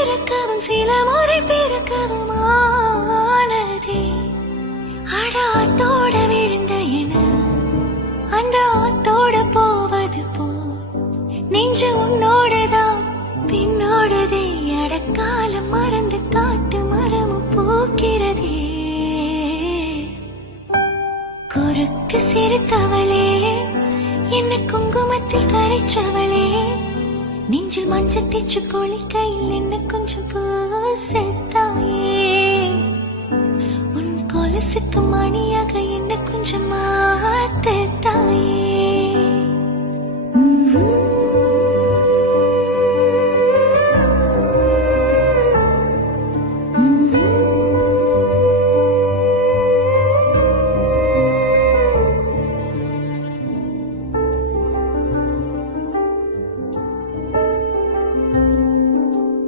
பிறக்கவும் சில முறை பிறக்கவும் ஆனதே. அட ஆத்தோட விழுந்த என அந்த ஆத்தோட போவது போ நெஞ்சு உன்னோடதான் பின்னோடதே. அடக்காலம் மறந்து காட்டு மரமும் பூக்கிறதே. குறுக்கு சிரித்தவளே என்ன குங்குமத்தில் கரைச்சவளே நெஞ்சில் மஞ்சள் தேச்சு குளிக்கையில் என்ன கொஞ்சம் பூச